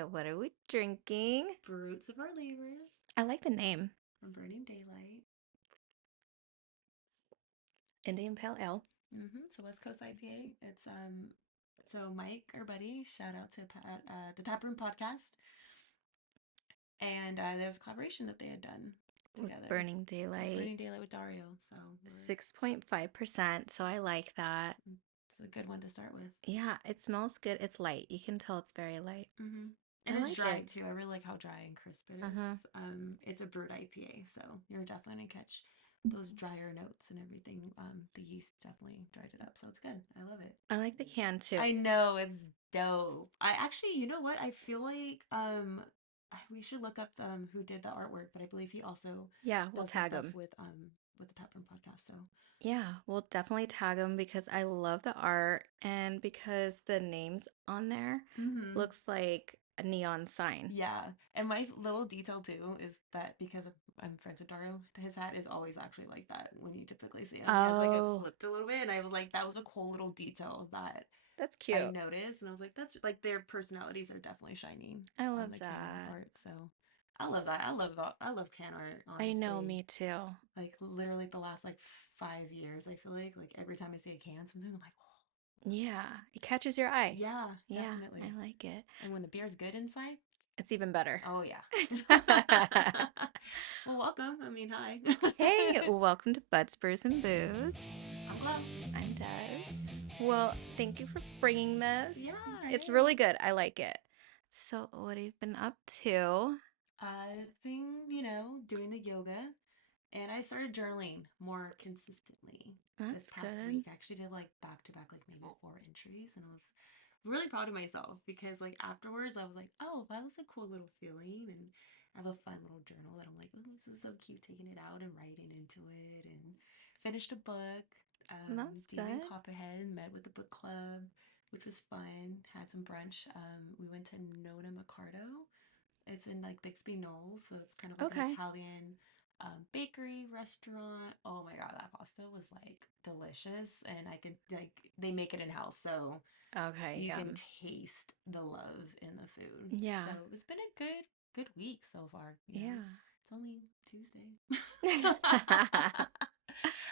So what are we drinking? Brutes of Our Labor I like the name. from Burning Daylight. Indian Pale Ale. So West Coast IPA. So Mike, our buddy, shout out to Pat, the Taproom Podcast, and there's a collaboration that they had done With together Burning with Daylight. Burning Daylight with Dario. So 6.5%. So I like that. it's a good one to start with. Yeah, it smells good. It's light. You can tell it's very light. And I it's like dry it. too. I really like how dry and crisp it is. Uh-huh. It's a brewed IPA, so you're definitely gonna catch those drier notes and everything. The yeast definitely dried it up, so it's good. I love it. I like the can too. I know it's dope. I actually, you know what? I feel like we should look up who did the artwork, but I believe he also Yeah, we'll does the tag stuff them. with the Taproom Podcast. So Yeah, we'll definitely tag them because I love the art and because the names on there mm-hmm. looks like a neon sign. Yeah, and my little detail too is that because I'm friends with Dario, his hat is always actually like that when you typically see him. He has like it Oh, flipped a little bit, and I was like, that was a cool little detail that that's I cute. noticed, and I was like, that's like their personalities are definitely shining I on love the can that. art. So I love that. I love can art, I know, honestly. me too. Like literally the last like 5 years, I feel like every time I see a can something, I'm like, oh Yeah, it catches your eye. yeah, Yeah, definitely. I like it. And when the beer's good inside, It's even better. oh yeah. Well, welcome. I mean, hi. Hey, welcome to Buds, Brews, and Booze. I'm glad. I'm Des. Well, thank you for bringing Yeah, this. It's really hey. good. I like it. So, what have you been up to? I've been, doing the yoga and I started journaling more consistently this That's past good. week. I actually did like back to back, like maybe 4 entries, and I was really proud of myself because, like, afterwards, I was like, oh, that was a cool little feeling. And I have a fun little journal that I'm like, oh, this is so cute, taking it out and writing into it. And finished a book, That's Demon good. Copperhead, met with the book club, which was fun. Had some brunch. We went to Nona Mercado. It's in like Bixby Knolls, so it's kind of like an Okay. Italian bakery restaurant. Oh my god, that pasta was like delicious, and I could like they make it in house, so Okay, you can yum. taste the love in the food. Yeah. So it's been a good week so far. Yeah. It's only Tuesday.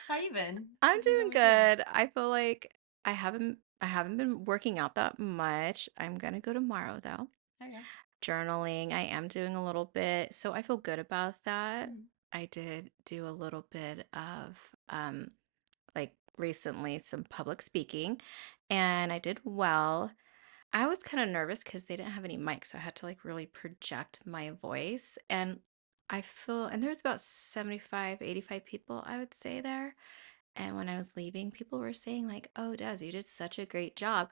How you been? I'm What's been doing going with you? good. I feel like I haven't been working out that much. I'm gonna go tomorrow though. Okay. Journaling, I am doing a little bit, so I feel good about that. Mm. I did do a little bit of um like recently some public speaking and I did well. I was kind of nervous because they didn't have any mics, so I had to like really project my voice. And and there was about 75, 85 people, I would say there. And when I was leaving, people were saying, like, oh, Des, you did such a great job.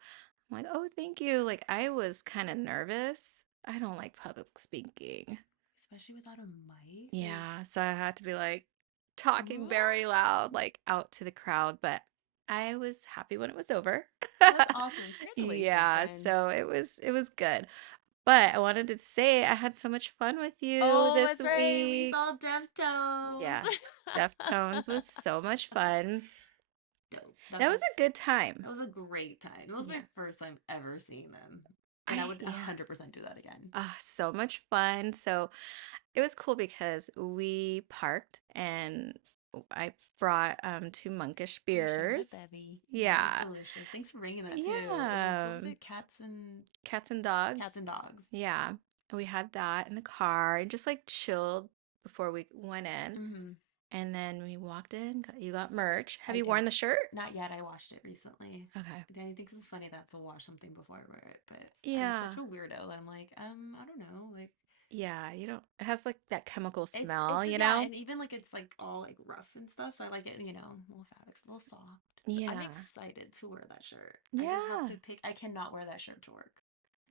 I'm like, oh, thank you. Like, I was kind of nervous. I don't like public speaking. Especially without a mic, like Yeah. So I had to be like talking very what? loud, like out to the crowd. But I was happy when it was over. That's awesome. Congratulations, Yeah. friend. So it was good. But I wanted to say I had so much fun with you Oh, this that's right. We week. saw Deftones. Yeah. Deftones was so much fun. Dope. That was a good time. That was a great time. It was my Yeah. first time ever seeing them. And I I would yeah. 100% do that again. So much fun. So it was cool because we parked and I brought two monkish You shared a beers. bevy. That was Yeah. delicious. Thanks for bringing that too. It was, what Yeah. was it? Cats and Cats and cats dogs. and dogs. Yeah. And we had that in the car and just like chilled before we went in. Mm-hmm. And then we walked in, you got merch. Have I you did. worn the shirt? Not yet. I washed it recently. Okay. Danny thinks it's funny that I have to wash something before I wear it, but I'm such Yeah. a weirdo that I'm like, I don't know. Like, Yeah, you don't, it has like that chemical it's smell, just you yeah, know? and even like it's like all like rough and stuff. So I like it, a little fabric, a little soft. So I'm Yeah. excited to wear that shirt. I just have Yeah. to pick. I cannot wear that shirt to work.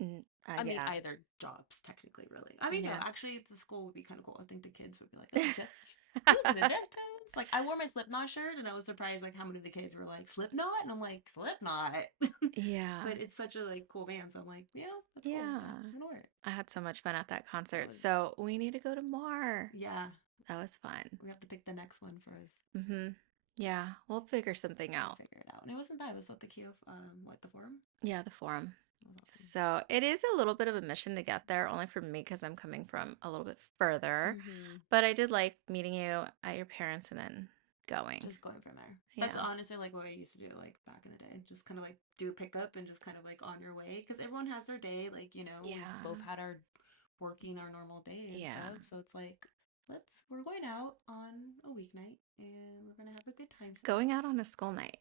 I mean, Yeah. either jobs technically, really. I mean, no, Yeah. actually, the school would be kind of cool. I think the kids would be like, "Oh, you to the Deftones." Like, I wore my Slipknot shirt, and I was surprised like how many of the kids were like Slipknot, and I'm like Slipknot, Yeah. but it's such a like cool band, so I'm like, yeah, that's cool. Yeah. Yeah, I'm gonna wear it. I had so much fun at that That concert. was So we need to go to more. yeah. That was fun. We have to pick the next one for us. Mm-hmm. Yeah, we'll figure something We'll out. figure it out. And it wasn't bad. It was at the Kiev, what, the forum? Yeah, the forum. It was awesome. So it is a little bit of a mission to get there, only for me because I'm coming from a little bit further. Mm-hmm. But I did like meeting you at your parents and then going. Just going from there. That's Yeah. honestly like what I used to do like back in the day. Just kind of like do a pickup and just kind of like on your way because everyone has their day. Like we both Yeah. had our working our normal day and Yeah. stuff. So it's like we're going out on a weeknight and we're gonna have a good time still. Going out on a school night.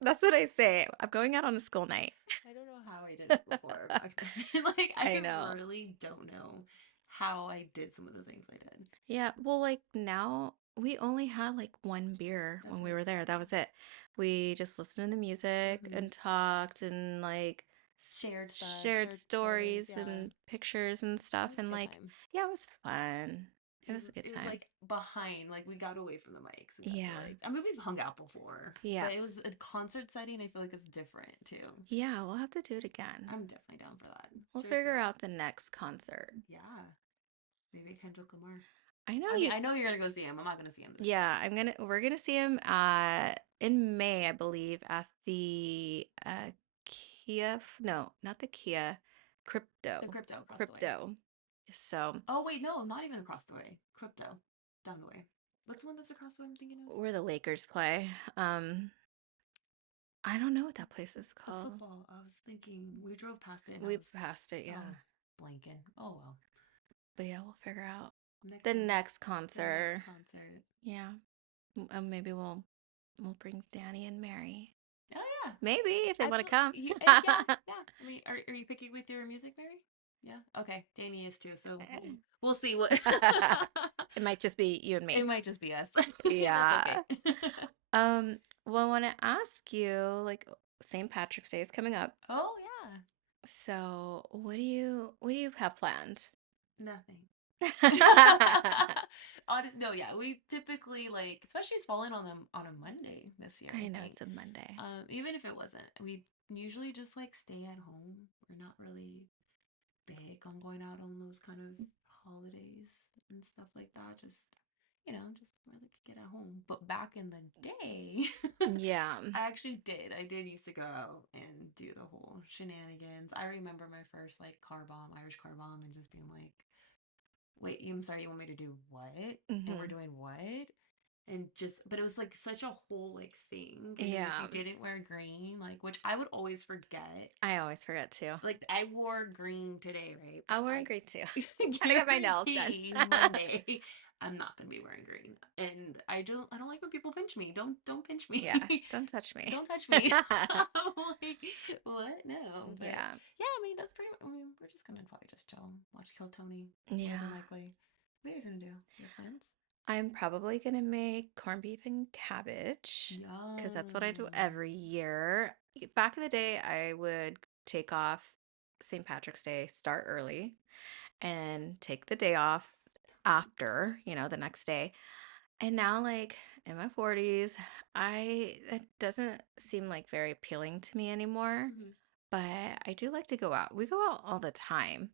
That's what I say. I'm going out on a school night. I don't know how I did it before back then. Like I I know. really don't know how I did some of the things I did. Yeah. Well, like now we only had like one beer That's when we it. were there. That was it. We just listened to the music Mm-hmm. and talked and like Shared stuff, shared shared photos. stories Yeah, and pictures and it stuff. was a And good like, time. yeah, it was fun. It was a good It was time. like behind, like we got away from the mics and got to Yeah. like. I mean, we've hung out before, Yeah. but it was a concert setting. I feel like it's different too. Yeah. We'll have to do it again. I'm definitely down for that. We'll figure Seriously. out the next concert. Yeah, maybe Kendrick Lamar. I know I mean, you. I know you're gonna go see him. I'm not gonna see him this year. Yeah, we're gonna see him in May, I believe, at the no, not the Kia, The Crypto. crypto across the way. Crypto. So Oh wait, no, not even across the way. Crypto, down the way. What's the one that's across the way? I'm thinking of where the Lakers play. I don't know what that place is the called. football. I was thinking we drove past it and I We was passed it, yeah. oh blanking. Oh well, But yeah, we'll figure out next the time. next The next concert. concert. Yeah. Maybe we'll bring Danny and Mary. Oh yeah. Maybe if they I want feel to come. you, yeah, yeah. I mean, are you picky with your music, Mary? Yeah. Okay. Danny is too. So we'll see what. It might just be you and It me. might just be us. That's okay. Yeah. Well, I want to ask you, like, St. Patrick's Day is coming up. Oh yeah. So, what do you have planned? Nothing. Honest, no, yeah. We typically like, especially it's falling on a Monday this year. I I know think. it's a Monday. Even if it wasn't, we usually just like stay at home. We're not really big on going out on those kind of holidays and stuff like that. Just really get at home. But back in the day, Yeah. I did used to go out and do the whole shenanigans. I remember my first like car bomb, Irish car bomb, and just being like, wait, I'm sorry, you want me to do what? And we're Hmm. doing what? And just, but it was like such a whole like thing. And then if Yeah. you didn't wear green, like, which I would always forget, I always forget too. like I wore green today, right? I But wore I green too. And I got my nails done. guarantee Monday I'm not gonna be wearing green. And I don't like when people pinch me. Don't pinch Yeah. me. Don't touch me. Don't touch me. I'm like, what? No. But Yeah. yeah, I mean that's pretty I mean, we're just gonna probably just chill, watch Kill Tony, more than Yeah. likely. What are you guys gonna do? You have plans? I'm probably gonna make corned beef and cabbage because that's what I do Yum. every year. Back in the day, I would take off St. Patrick's Day, start early, and take the day off after, the next day. And now, like in my 40s, it doesn't seem like very appealing to me anymore. Hmm. But I do like to go out. We go out all the time.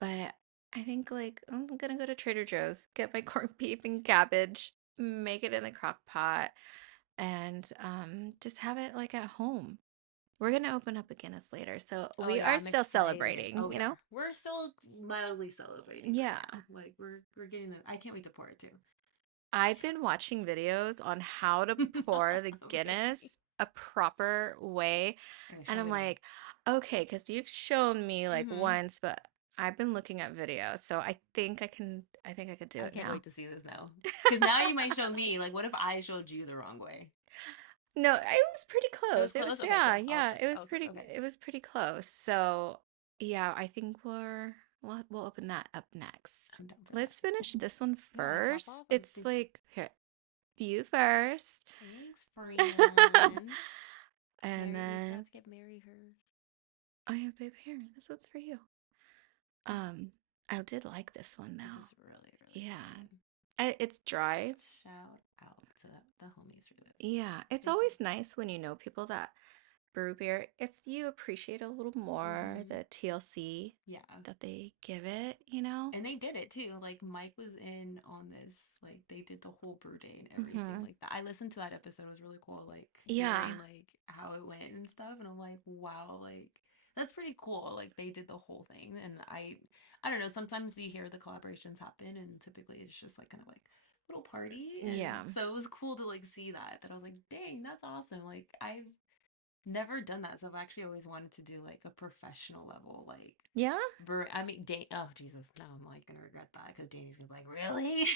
But I think like I'm gonna go to Trader Joe's, get my corned beef and cabbage, make it in the crock pot, and just have it like at home. We're gonna open up a Guinness later, so Oh we yeah, are I'm still excited. celebrating, Oh yeah, we're still mildly celebrating right Yeah. now. Like we're getting the. I can't wait to pour it too. I've been watching videos on how to pour the Okay. Guinness a proper way. Okay, And show I'm me then. like, okay, because you've shown me like Mm-hmm. once, but I've been looking at videos. So I think I could do I it can't now. wait to see this now. Because now you might show me. Like, what if I showed you the wrong way? No, it was pretty It was close. It was, close. Okay, yeah, cool. I'll yeah, accept. it was I'll accept. pretty, Okay. it was pretty close. So yeah, I think we'll open that up next. I'm down for Let's that. finish this one Yeah, top first. off. It's like here, you first. Thanks, friend. And Mary's about then to get Mary hers. I have babe hair. This one's for you. Um, I did like this one This now. is really, really Yeah. good. It's dry. Shout out to the homies for this. Yeah. It's Thank you. always nice when you know people that brew beer. It's you appreciate a little more Mm-hmm. the TLC Yeah. that they give it. And they did it too. Like Mike was in on this. Like they did the whole brew day and everything Mm-hmm. like that. I listened to that episode. It was really cool. Like Yeah. hearing like how it went and stuff. And I'm like, wow. Like That's pretty cool. Like they did the whole thing, and I don't know. Sometimes you hear the collaborations happen, and typically it's just like kind of like little party, and Yeah. so it was cool to like see that. That I was like, dang, that's awesome. Like I've never done that, so I've actually always wanted to do like a professional level, like Yeah? I mean, oh Jesus, now I'm like gonna regret that because Danny's gonna be like, really?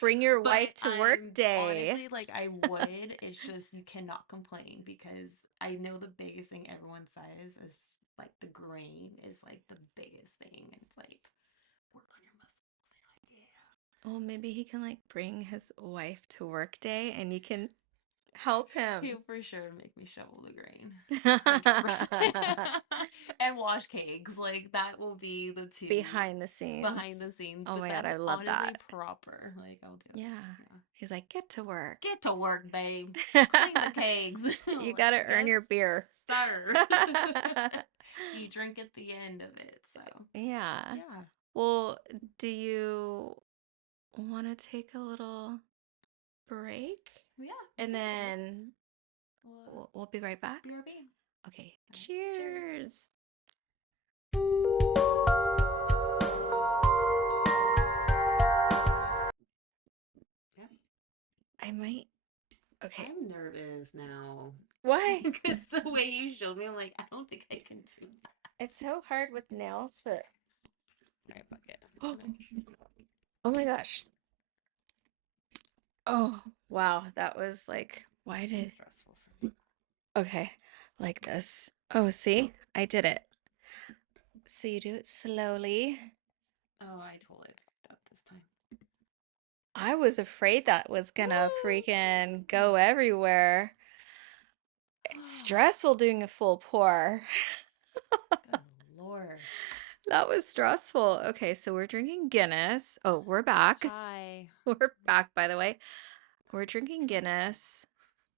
Bring your But wife to work I'm day. honestly like, I would. It's just you cannot complain because I know the biggest thing everyone says is like the grain is like the biggest thing. And it's like work on your muscles. And you're Well, maybe he can like bring his wife to work day and you can help yeah, him. he'll for sure make me shovel the grain. 100%. And wash cakes. Like that will be the two Behind the behind scenes. the scenes. Oh But my God, that's I love honestly that. proper. Like I'll do it. Yeah. Yeah. He's like, get to work. Get to work, babe. Clean the kegs. I'm You like, gotta earn yes, your beer. sir. You drink at the end of it. So Yeah. yeah. Well, do you want to take a little break? Yeah, we And can. then We'll we'll be right back. BRB. Okay. All right. Cheers. Cheers. Yep. I might. Okay. I'm nervous now. Why? Because the way you showed me, I'm like, I don't think I can do that. It's so hard with nails for. All right, fuck it. I'm just gonna. Oh my gosh. Oh, wow. That was like, why This is did. stressful for me. Okay. Like this. Oh, see? I did it. So you do it slowly. Oh, I totally fucked up this time. I was afraid that was gonna freaking go everywhere. It's stressful doing a full pour. Good Lord. That was stressful. Okay, so we're drinking Guinness. Oh, we're back. Hi. We're back, by the way. We're drinking Stressful. Guinness,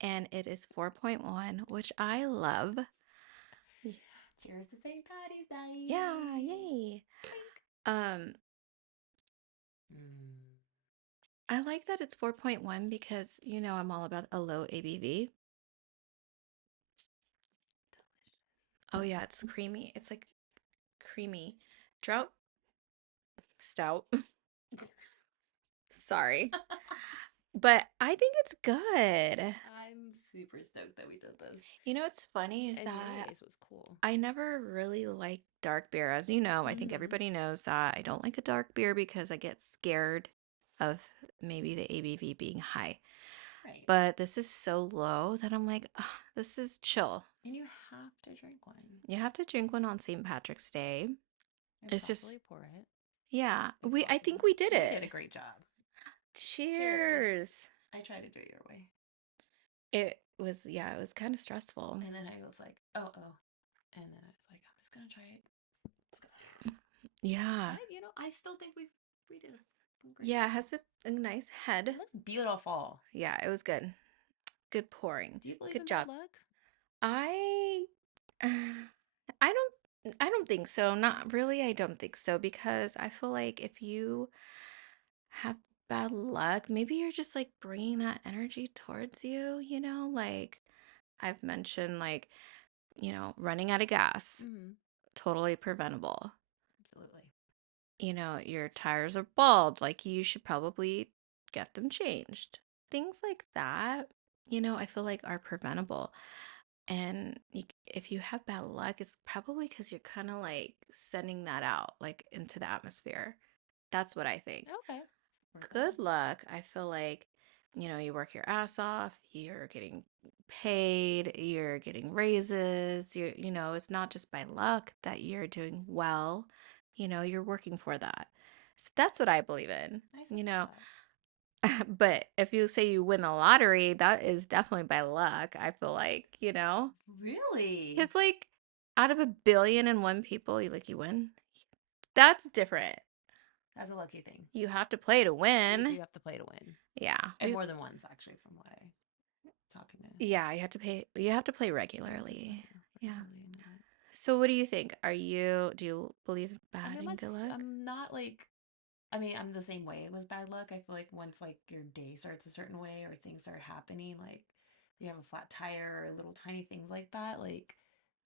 and it is 4.1, which I love. Cheers to St. Patty's Yeah, Day. yay. Clink. Um, Mm. I like that it's 4.1 because, I'm all about a low ABV. Oh, yeah, it's creamy. It's like creamy. Draught Stout. Sorry. But I think it's good. I'm super stoked that we did this. What's funny is And your that face was cool. I never really liked dark beer. As you know, I think Mm-hmm. everybody knows that I don't like a dark beer because I get scared of maybe the ABV being high. Right. But this is so low that I'm like, "Ugh, this is chill." And you have to drink one You have to drink one on St. Patrick's Day. and It's properly just, pour it yeah, if I think possible. we did You did it. a great job. Cheers. Cheers. I tried to do it your way. Yeah, it was kind of stressful. And then I was like, oh. And then I was like, I'm just gonna try it. Yeah. But I still think we did a great Yeah, it job. has a nice head. It looks beautiful. Yeah, it was good. Good pouring. Do you believe Good in bad job. luck? I I don't think so. Not really. I don't think so because I feel like if you have bad luck, maybe you're just like bringing that energy towards you, like I've mentioned like, running out of gas, Mm-hmm. totally preventable. Absolutely. Your tires are bald, like you should probably get them changed. Things like that, I feel like are preventable. And if you have bad luck, it's probably because you're kind of like sending that out like into the atmosphere. That's what I think. Okay. Worth Good that. luck. I feel like, you work your ass off, you're getting paid, you're getting raises, it's not just by luck that you're doing well, you're working for that. So that's what I believe in, I you support know. that. But if you say you win the lottery, that is definitely by luck, I feel like. Really? Because, like, out of 1,000,000,001 people, you win. That's different. That's a lucky thing. You have to play to You do win. have to play to win. Yeah. And more than once, actually, from what I talking to. Yeah, you have to pay. You have to play You have to play regularly. Yeah. regularly and all that. So what do you think? Do you believe bad and good luck? I'm not like, I mean, I'm the same way with bad luck. I feel like once like your day starts a certain way or things are happening, like you have a flat tire or little tiny things like that, like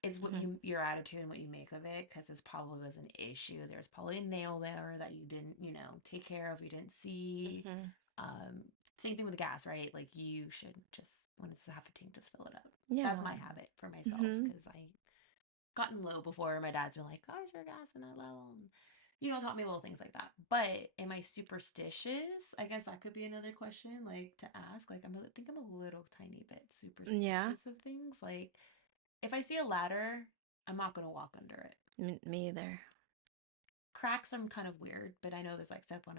is what Mhm. your attitude and what you make of it, because this probably was an issue. There's probably a nail there that you didn't, take care of, you didn't see. Mhm. um Same thing with the gas, right? Like, you should just, when it's half a tank, just fill it up. That's Yeah. my habit for myself, Mhm. because I gotten low before. My dad's been like, "Oh, is your gas in that low?" And, taught me little things like that. But am I superstitious? I guess that could be another question, like, to ask. Like, I think I'm a little tiny bit Yeah. superstitious of things. Like, if I see a ladder, I'm not gonna walk under it. Me either. Cracks, I'm kind of weird, but I know there's like step on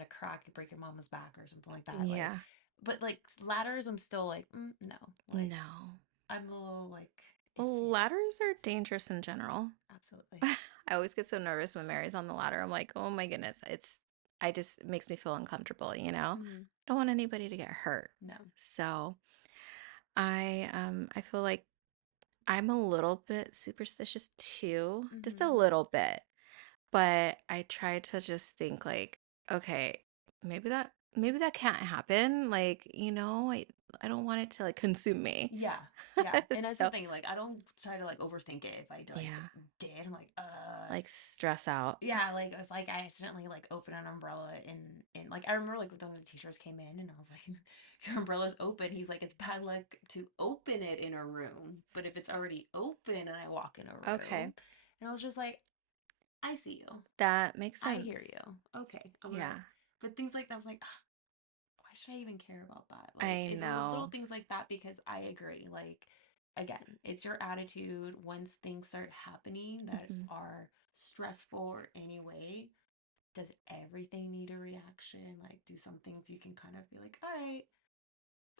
a crack, you break your mama's back or something like that. Like, Yeah. but like ladders, I'm still like, no. Like, No. I'm a little like Well, iffy. ladders are dangerous in general. Absolutely. I always get so nervous when Mary's on the ladder. I'm like, oh my goodness, I just, it makes me feel uncomfortable, you know? Mm-hmm. Don't want anybody to get hurt. No. So I feel like I'm a little bit superstitious too, just a Mm-hmm. little bit. But I try to just think like, okay, maybe that can't happen. Like, I don't want it to like consume me. Yeah. Yeah. And that's the So, thing. Like, I don't try to like overthink it. If I like yeah, did, I'm like, like stress out. yeah, like if like I accidentally like open an umbrella and like I remember like when the teachers came in and I was like, your umbrella's open. He's like, it's bad luck to open it in a room, but if it's already open and I walk in a Okay, room, and I was just like, I see you, that makes I hear sense. you. Okay, I'm gonna. Yeah, But things like that, I was like, why should I even care about that? Like, I it's little know. things like that, because I agree. Like, again, it's your attitude once things start happening that Hmm. are stressful or any way. Does everything need a reaction? Like, do some things you can kind of be like, all right,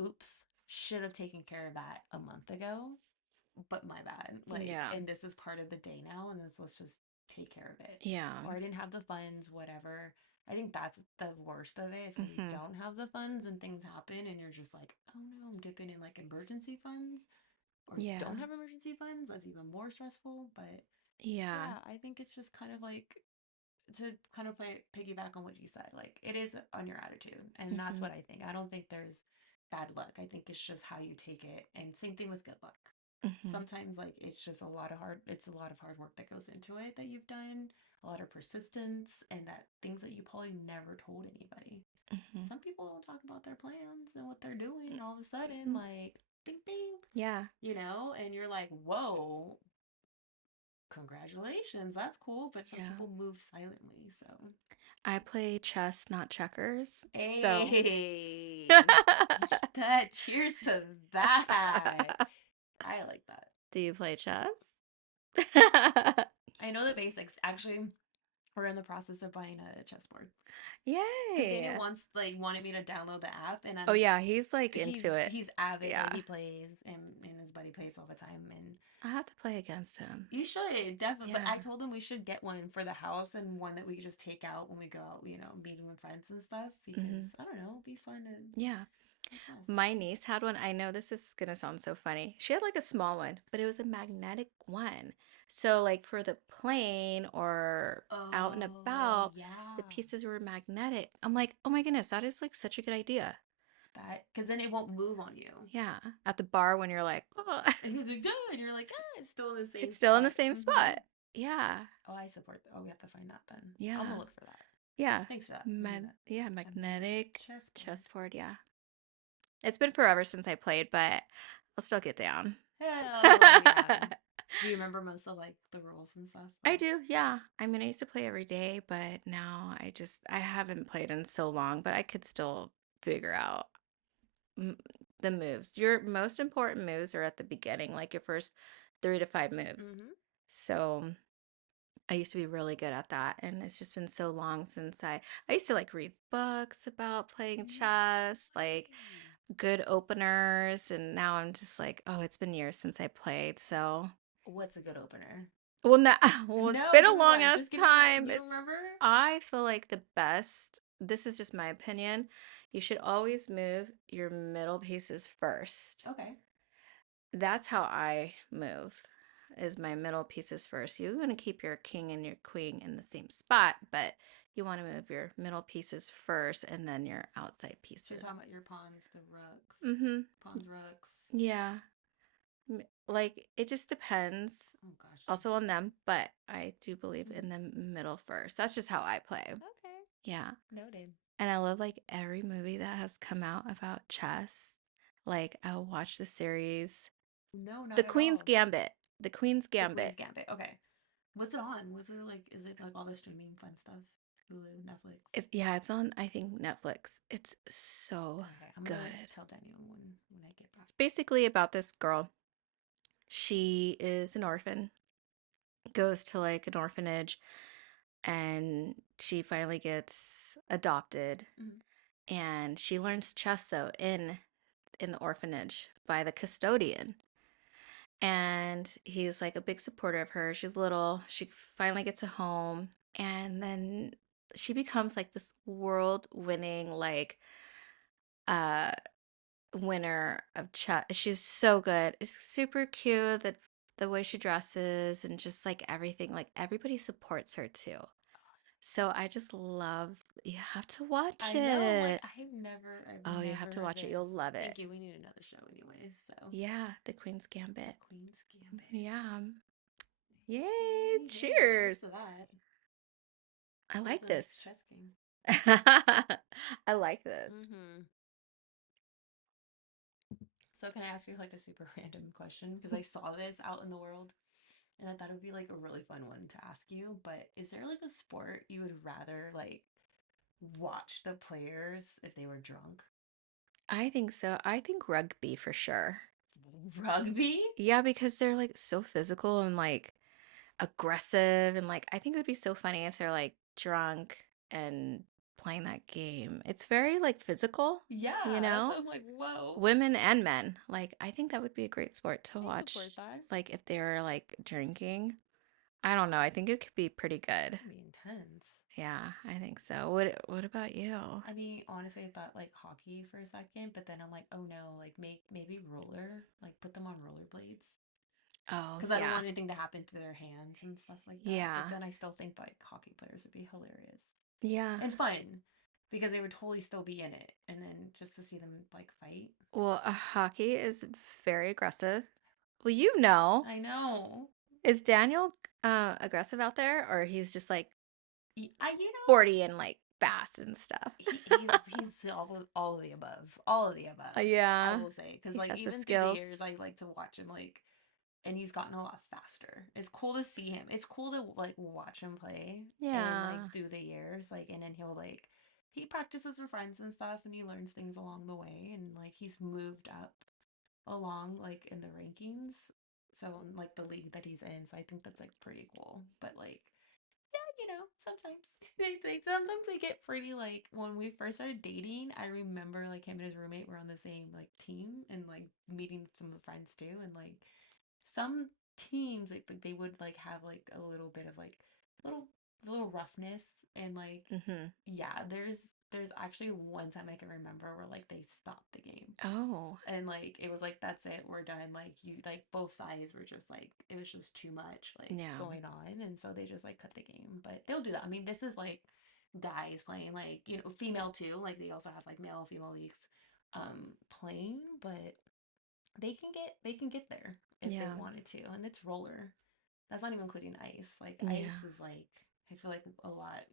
oops, should have taken care of that a month ago, but my bad. Like, Yeah, and this is part of the day now, and this, let's just take care of it. yeah. Or I didn't have the funds, whatever. I think that's the worst of it, is when you Hmm. don't have the funds and things happen and you're just like, oh no, I'm dipping in like emergency funds, or Yeah, don't have emergency funds. That's even more stressful. But yeah. yeah, I think it's just kind of like, to kind of piggyback on what you said, like, it is on your attitude, and that's Hmm. what I think. I don't think there's bad luck. I think it's just how you take it, and same thing with good luck. Hmm. Sometimes, like, it's a lot of hard work that goes into it, that you've done, a lot of persistence, and that things that you probably never told anybody. Hmm. Some people don't talk about their plans and what they're doing, and all of a sudden, like, bing bing, Yeah, and you're like, whoa, congratulations, that's cool. But some yeah. people move silently, so. I play chess, not checkers. So, Hey, that, cheers to that. I like that. do you play chess? I know the basics. Actually, we're in the process of buying a chessboard, because Daniel Yay. wanted me to download the app, and Oh yeah, he's like he's into it. he's avid. Like, Yeah. he plays, and his buddy plays all the time, and I have to play against him. you should definitely. But Yeah. I told him we should get one for the house, and one that we could just take out when we go out, meeting with friends and stuff. Because Hmm. I don't know, it'd be fun to Yeah. like us. My niece had one. I know this is gonna sound so funny. She had like a small one, but it was a magnetic one. So like for the plane or out and Oh about, the yeah, pieces were magnetic. I'm like, oh my goodness, that is like such a good idea. that, because then it won't move on you. Yeah. At the bar when you're like, oh, And you're like, good. And you're like, it's still in the same it's still in the spot. same Mm-hmm. spot. Yeah. Oh, I support that. Oh, we have to find that then. I'm Yeah. gonna look for that. Yeah. Thanks for that. I'm gonna do Yeah, that. A magnetic magnetic chessboard. chessboard. Yeah. It's been forever since I played, but I'll still get down. Hell yeah. I Do you remember most of like the rules and stuff? Like, do, yeah. I mean, I used to play every day, but now I haven't played in so long, but I could still figure out m- the moves. Your most important moves are at the beginning, like your first 3 to 5 moves. mm-hmm. So I used to be really good at that, and it's just been so long since I used to like read books about playing chess, like good openers, and now I'm just like, oh, it's been years since I played. So, What's a good opener? well, now, well, it's No, been give a me long one. ass Just give me one. time. You don't It's remember? I feel like the best. This is just my opinion. You should always move your middle pieces first. Okay. That's how I move. Is my middle pieces first. You want to keep your king and your queen in the same spot, but you want to move your middle pieces first and then your outside So you're pieces. talking about your pawns, the rooks. Mm-hmm. Pawns, rooks. Yeah. Like it just depends Oh gosh, also on them, but I do believe Mhm. in the middle first. That's just how I play. Okay, Yeah. noted. And I love like every movie that has come out about chess. Like I'll watch the series No, not The at Queen's all. Gambit. The Queen's The Queen's Gambit. Gambit. Okay. What's it on? What's it like? Is it like all the streaming fun stuff? Hulu, Netflix? It's on I think Netflix. It's so Okay, I'm gonna good. tell Daniel when I get back. It's basically about this girl. She is an orphan, goes to like an orphanage, and she finally gets adopted. Mhm. And she learns chess though in the orphanage by the custodian. And he's like a big supporter of her. She's little. She finally gets a home, and then she becomes like this world winning like uh winner of chess. She's so good. It's super cute that the way she dresses and just like everything, like everybody supports her too. So I just love you have to watch I know. I'm like, it. I've Oh, you have never to heard watch it. this. You'll love it. Thank you. We need another show, anyways. So, Yeah, The Queen's the Gambit. Queen's Gambit. Yeah. Yay, Hey, hey, cheers cheers. to that. I Cheers like to the next this. chess game. I like this. Mm-hmm. So, can I ask you like a super random question? Because I saw this out in the world, and I thought it would be like a really fun one to ask you. But is there like a sport you would rather like watch the players if they were drunk? I think so. I think rugby for sure. Rugby? Yeah, because they're like so physical and like aggressive and like I think it would be so funny if they're like drunk and playing that game. It's very like physical, you Yeah, that's know? what I'm like, whoa. Women and men. Like I think that would be a great sport to I watch support that. like if they were like drinking. I don't know. I think it could be pretty good. That'd be intense. Yeah, I think so. What about you? I mean, honestly, I thought like hockey for a second, but then I'm like, oh no, like maybe roller, like put them on rollerblades. Oh, Because I don't yeah. want anything to happen to their hands and stuff like that. But Yeah. then I still think like hockey players would be hilarious Yeah. and fun because they would totally still be in it. And then just to see them like fight. Well, hockey is very aggressive. Well, you know, I know. is Daniel aggressive out there or he's just like You know, sporty and like fast and stuff? he's all of the above, all of the above. I Yeah. will say because He like has the even through the skills. years, I like to watch him like, and he's gotten a lot faster. It's cool to see him. It's cool to like watch him play and like Yeah. through the years, like, and then he'll like he practices with friends and stuff, and he learns things along the way, and like he's moved up along like in the rankings. So in, like the league that he's in, so I think that's like pretty cool. But like yeah, sometimes sometimes they get pretty like when we first started dating, I remember like him and his roommate were on the same like team and like meeting some of the friends too and like some teams like they would like have like a little bit of like little little roughness and like Mm-hmm. yeah, there's actually one time I can remember where like they stopped the game Oh, and like it was like that's it, we're done, like you like both sides were just like it was just too much like yeah. going on, and so they just like cut the game. But they'll do that. I mean, this is like guys playing, like female too, like they also have like male female leagues playing, but they can get there if they Yeah. wanted to, and it's roller. That's not even including ice. Like ice Yeah. is like I feel like a lot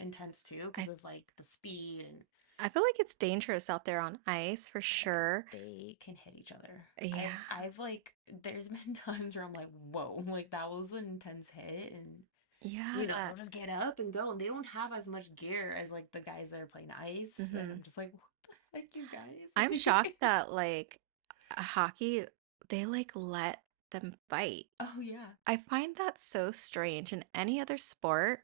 intense too because I of like the speed and I feel like it's dangerous out there on ice for sure. they can hit each other. Yeah. I've like there's been times where I'm like, whoa, like that was an intense hit, and Yeah, they'll just get up and go, and they don't have as much gear as like the guys that are playing ice, and hmm I'm just like, what the heck, you guys? I'm shocked that like hockey, they like let them fight. Oh yeah. I find that so strange. In any other sport,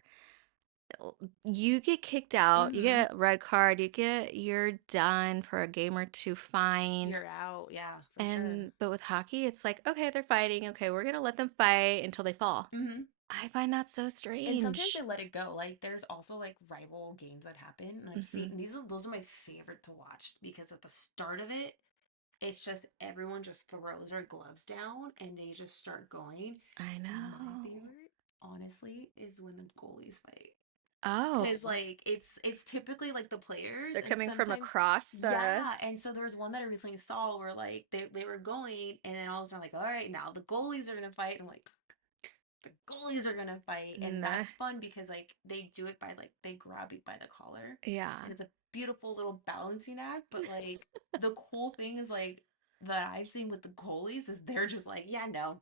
you get kicked out, you Mm-hmm. get red card, you're done for a game or two, fined. You're out, yeah, for sure. And but with hockey, it's like, okay, they're fighting. Okay, we're gonna let them fight until they fall. Mm-hmm. I find that so And sometimes they strange. let it go. Like there's also like rival games that happen, and I've seen hmm and those are my favorite to watch because at the start of it, it's just everyone just throws their gloves down and they just start going. I And my know. favorite, honestly, is when the goalies fight. Oh, Because like it's typically like the players they're and coming from sometimes across the. yeah, and so there was one that I recently saw where like they were going and then all of a sudden like, all right, now the goalies are gonna fight. And I'm like, the goalies are gonna fight, and Nah. that's fun because like they do it by like they grab you by the collar, Yeah. and it's a beautiful little balancing act. But like the cool thing is like that I've seen with the goalies is they're just like, yeah, no,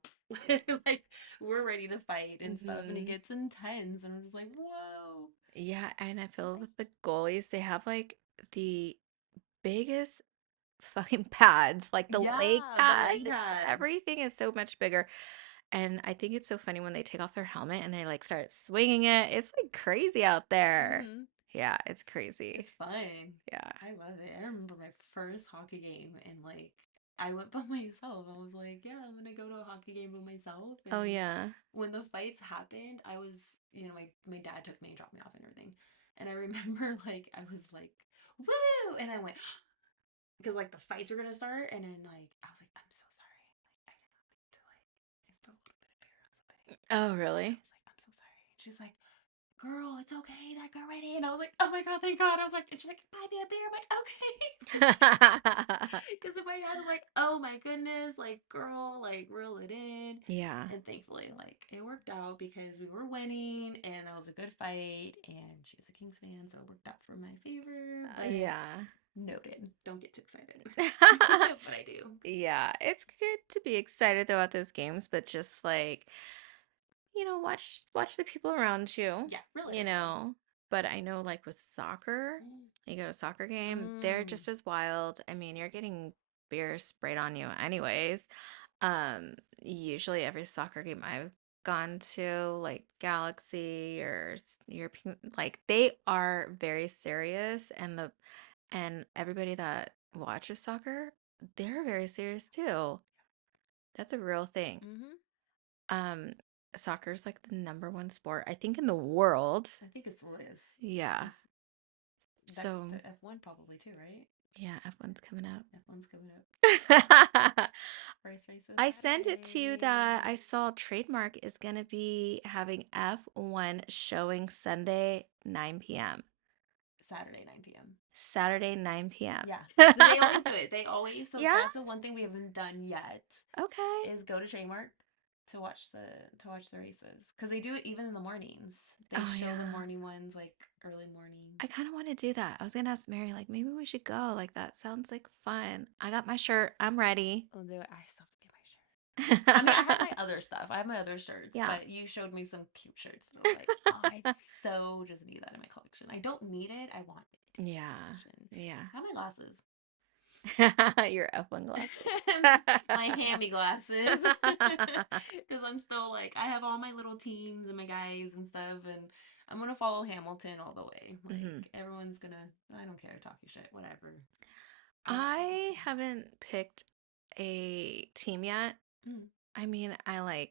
like we're ready to fight and stuff, and it Hmm. gets intense, and I'm just like, whoa, Yeah, and I feel okay, with the goalies, they have like the biggest fucking pads, like the leg yeah, the leg pads. pads. Everything is so much bigger. And I think it's so funny when they take off their helmet and they like start swinging it. It's like crazy out there. Hmm. Yeah, it's crazy. It's fun. Yeah. I love it. I remember my first hockey game and like I went by myself. I was like, yeah, I'm gonna go to a hockey game by myself. Oh, And yeah. when the fights happened, I was, my dad took me and dropped me off and everything. And I remember like I was like, woo! And I went because like the fights were gonna start, and then like I was like, I'm so sorry. Like I did not mean to like I spilled a little bit of beer on somebody. Oh, And I really? was like, I'm so sorry. And she's like, girl, it's okay. Like, already. And I was like, oh my God, thank God. I was like, and she's like, buy me a beer. I'm like, okay. Because if I had to, like, oh my goodness, like, girl, like, reel it in. Yeah. And thankfully, like, it worked out because we were winning and that was a good fight. And she was a Kings fan, so it worked out for my favor. But Yeah. noted. Don't get too excited. But I do. Yeah, it's good to be excited about those games, but just like, watch the people around you, Yeah, reel it you in, though. know. But I know like with soccer, you go to a soccer game, they're Mm. just as wild. I mean, you're getting beer sprayed on you anyways. Usually every soccer game I've gone to, like Galaxy or European, like they are very serious, and everybody that watches soccer, they're very serious too. That's a real thing. Mm-hmm. Um, Soccer is like the number one sport, I think, in the world. I think it's Liz. Yeah. It's that's So, the F1 probably too, right? yeah, F1's coming up. F1's coming up. Race races I sent it to you that I Saturday. saw Trademark is going to be having F1 showing Sunday, 9 p.m. Saturday, 9 p.m. Saturday, 9 p.m. Yeah. They always do it. They always, so Yeah? that's the one thing we haven't done yet Okay. is go to Trademark to watch the races. Because they do it even in the mornings. They Oh, show the yeah. morning ones like early morning. I kind of want to do that. I was going to ask Mary, like, maybe we should go. Like, that sounds like fun. I got my shirt. I'm ready. I'll do it. I still have to get my shirt. I mean, I have my other stuff. I have my other shirts, Yeah. but you showed me some cute shirts that I was like, oh, I so just need that in my collection. I don't need it. I want it in my Yeah. collection. Yeah. I have my glasses. Your F1 glasses. My hammy glasses. Because I'm still like, I have all my little teams and my guys and stuff, and I'm going to follow Hamilton all the way. Like, Mhm. everyone's going to, I don't care, talking shit, whatever. I love I Hamilton. haven't picked a team yet. Mm. I mean, I like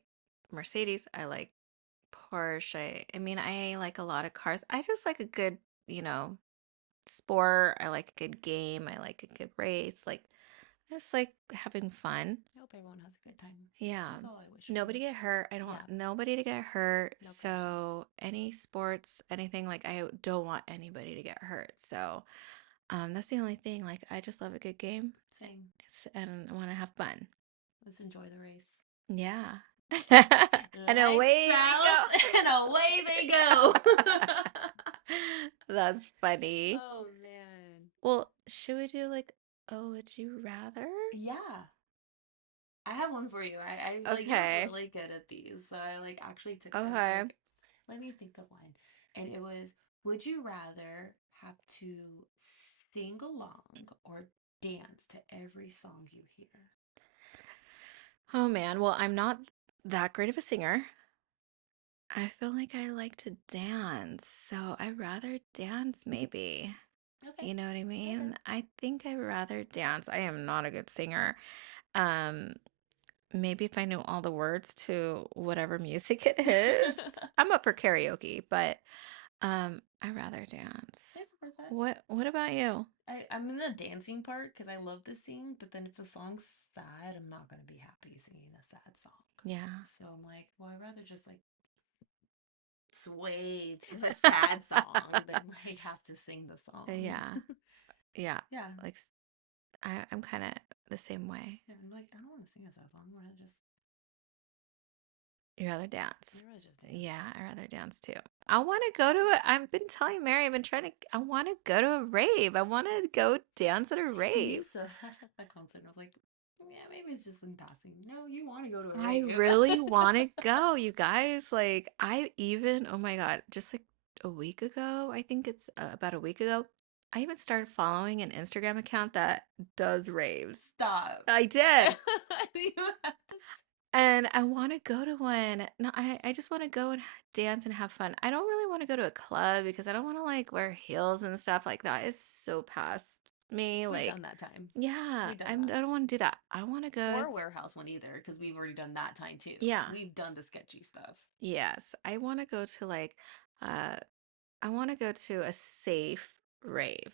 Mercedes. I like Porsche. I mean, I like a lot of cars. I just like a good, you know, sport. I like a good game. I like a good race. Like, I just like having fun. I hope everyone has a good time. Yeah. That's all I wish for. Nobody get hurt. I don't want Yeah, nobody to get hurt. no crashes. So any sports, anything, like I don't want anybody to get hurt. So that's the only thing. Like I just love a good game Same. and I want to have fun. Let's enjoy the race. Yeah. And Lights away we out go. and away they go. That's funny. Oh man. Well, should we do like, oh, would you rather? Yeah. I have one for you. I like you're Okay. really good at these. So I like actually took I was Okay. like, let me think of one. And it was, would you rather have to sing along or dance to every song you hear? Oh man. Well, I'm not that great of a singer. I feel like I like to dance, so I'd rather dance maybe. Okay. You know what I Okay. mean? I think I'd rather dance. I am not a good singer. Um, Maybe if I know all the words to whatever music it is. I'm up for karaoke, but I'd rather dance. I support that. What about you? I'm in the dancing part because I love to sing, but then if the song's sad, I'm not gonna be happy singing a sad song. Yeah. So I'm like, well, I'd rather just like sway to a sad song than like have to sing the song. Yeah. Yeah. Yeah. Like I'm kind of the same way. Yeah, I'm like, I don't want to sing a sad song. I want to just, You rather dance. I really just dance. Yeah, I rather dance too. I want to go to it. I've been telling Mary, I've been trying to, I want to go to a rave. I want to go dance at a You rave. said that at that concert. And I was like, yeah, maybe it's just in passing. No, you want to go to a I rave. really want to go, you guys. Like, I even, oh my God, just like a week ago, I think it's about a week ago, I even started following an Instagram account that does raves. Stop. I did. You have to. And I want to go to one. No, I just want to go and dance and have fun. I don't really want to go to a club because I don't want to like wear heels and stuff like that. It's so past me. We've Like, done that time. yeah, We've done I that. don't want to do that. I want to go. Or a warehouse one either, because we've already done that time too. Yeah. We've done the sketchy stuff. Yes. I want to go to like, uh, I want to go to a safe rave.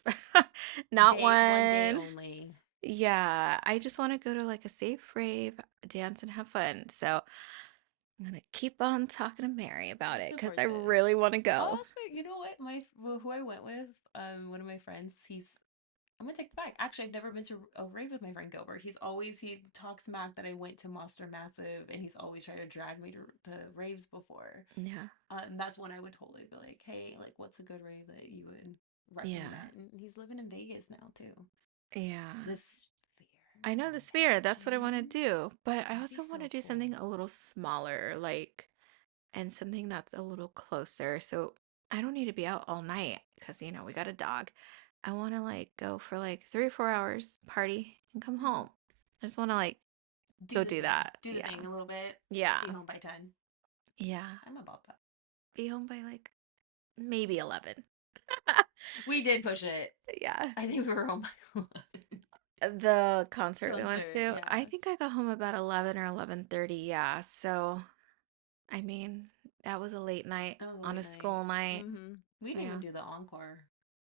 Not Day, one day one. only. Yeah. I just want to go to like a safe rave, dance and have fun. So I'm gonna keep on talking to Mary about I it because support I this. really want to I'll go. ask her. You know what? Who I went with, one of my friends. I'm gonna take it back. Actually, I've never been to a rave with my friend Gilbert. He talks smack that I went to Monster Massive, and he's always tried to drag me to raves before. Yeah. And that's when I would totally be like, hey, like, what's a good rave that you would Yeah. recommend? And he's living in Vegas now too. Yeah. This I sphere know the sphere. That's what I want to imagine do. But I that'd be also want to so do something cool. a little smaller, like, and something that's a little closer. So I don't need to be out all night because, we got a dog. I want to like go for like 3 or 4 hours, party, and come Hmm. home. I just want to like Do go the do thing. that. Do the Yeah. thing a little bit. Yeah. Be home by 10. Yeah. I'm about that. Be home by like maybe 11. We did push it. Yeah. I think we were home by 11. The concert we went Concert, to, I yeah. think I got home about 11 or 11:30. Yeah. So, I mean, that was a late night That was a on late a night. school night. Mm-hmm. We didn't Yeah. even do the encore.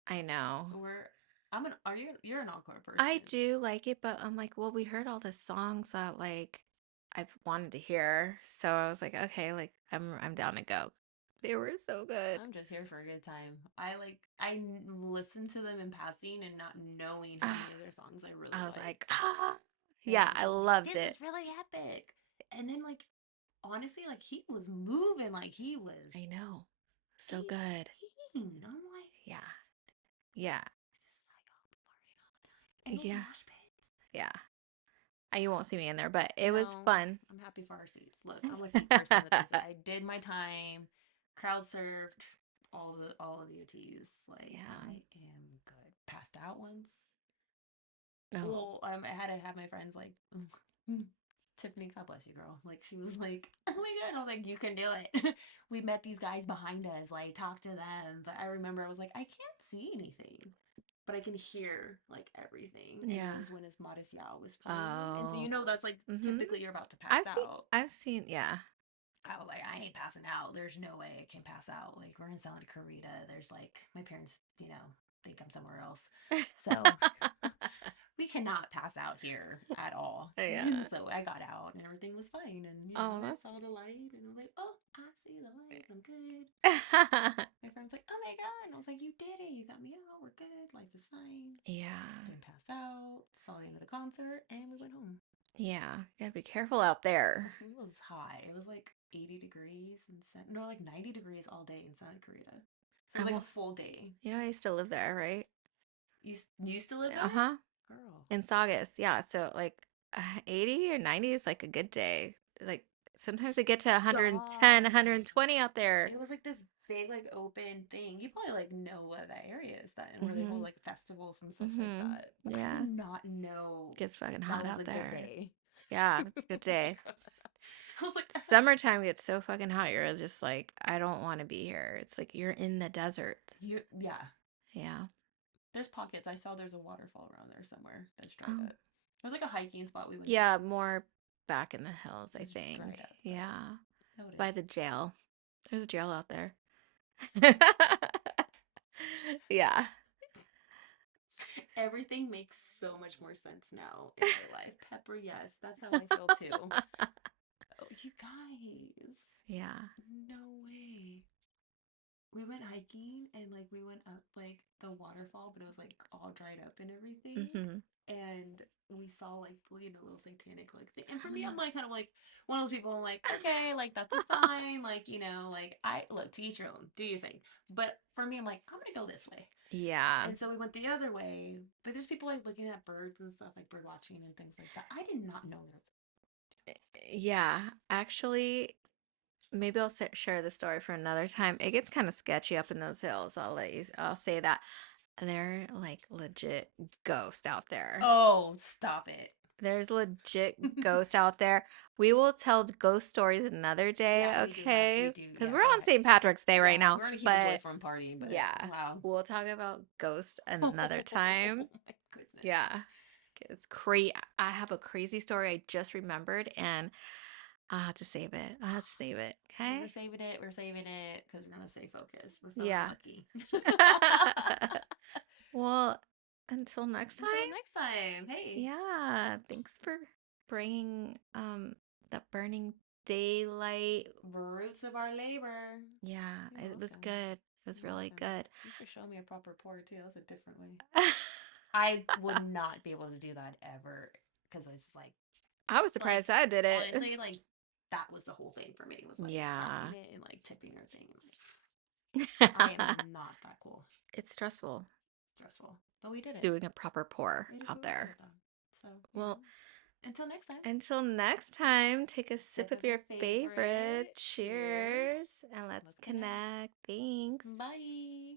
I know. We're are you're an encore I person. do like it, but I'm like, well, we heard all the songs that like I've wanted to hear. So I was like, okay, like I'm down to go. They were so good. I'm just here for a good time. I listen to them in passing and not knowing how many of their songs I really I was like, liked. ah, And yeah, I'm I just like, loved this it. is really epic. And then like honestly, like he was moving like he was I know. So good. 18. I'm like, Yeah. Yeah. this is how y'all be partying all the time. And those Yeah. mosh pits. Yeah. You won't see me in there, but it was No, fun. I'm happy for our seats. Look, I'm a seat person with this. I did my time, crowd surfed, all of the UTs. Like Yeah. I am good. Passed out once. Oh. Well, I had to have my friends like Tiffany, God bless you, girl. Like she was like, oh my god. I was like, you can do it. We met these guys behind us. Like talk to them. But I remember I was like, I can't see anything, but I can hear like everything. And it Yeah. was when his Modest Yao was playing, and so Oh. that's like Mm-hmm. typically you're about to pass out. I've seen, yeah. I was like, I ain't passing out. There's no way I can pass out. Like we're in Santa Clarita. There's like my parents, think I'm somewhere else. So we cannot pass out here at all. Yeah. So I got out and everything was fine. And Oh, I that's saw the light and I was like, oh, I see the light. I'm good. My friend's like, oh my god. And I was like, you did it. You got me out. We're good. Life is fine. yeah. Didn't pass out. Saw the end of the concert and we went home. Yeah. You gotta be careful out there. It was hot. It was like 80 degrees and no, like 90 degrees all day in Santa Clarita. So it I was like will, a full day. I used to live there, right? You used to live there? Uh-huh. Girl. In Saugus. Yeah. So like 80 or 90 is like a good day. Like sometimes it get to 110, Stop. 120 out there. It was like this big, like open thing. You probably like know what that area is then, where they hold Mm-hmm. like festivals and stuff like Mm-hmm. that. But I did Yeah. not know Gets fucking that hot was out a good there. day. Yeah, it's a good Oh my day. god. I was like, Summertime gets so fucking hot. You're just like, I don't want to be here. It's like you're in the desert. yeah. Yeah. There's pockets. I saw there's a waterfall around there somewhere that's dried Oh, up. It was like a hiking spot we went to yeah, once. more back in the hills, I It's think. dried up, but Yeah. noted. By the jail. There's a jail out there. Yeah. Everything makes so much more sense now in my life. Pepper, yes, that's how I feel too. Oh, you guys. Yeah. No way. we went hiking and like we went up like the waterfall, but it was like all dried up and everything. Mm-hmm. And we saw like little satanic like thing. And for Oh me, I'm yeah. like kind of like one of those people. I'm like, okay, like that's a sign. Like like I look to each your own, do your thing. But for me, I'm like, I'm gonna go this way. Yeah. And so we went the other way. But there's people like looking at birds and stuff, like bird watching and things like that. I did not know there Yeah. Actually, maybe I'll share the story for another time. It gets kind of sketchy up in those hills. I'll say that. They're like legit ghosts out there. Oh, stop it. There's legit ghosts out there. We will tell ghost stories another day, Yeah, we do have we okay? do. Because we're Yes, on St. Patrick's Day right yeah, now. we're gonna keep it But joyful and party, but yeah, wow. we'll talk about ghosts another time. Oh my goodness. Yeah. It's crazy. I have a crazy story I just remembered, and I'll have to save it. I'll have to save it. We're Okay? saving it. We're saving it because we're gonna stay focused. We're feeling Yeah. lucky. Well, until next Until time. next time. Hey, Yeah. Thanks for bringing the burning daylight. roots of our labor. Yeah, You're it was welcome. good. It was You're really welcome. good. You should show me a proper pour too. That's a different way. I would not be able to do that ever because it's I was like surprised I did it. honestly like that was the whole thing for me. It was like Yeah. cracking it and like tipping her thing. I am not that cool. It's stressful Stressful, but we did it. doing a proper pour out We did there. it though. So Well, until next time. until next time, take a A sip sip of of your your favorite. favorite. Cheers. Cheers, and let's Let's connect. connect. Thanks. Bye.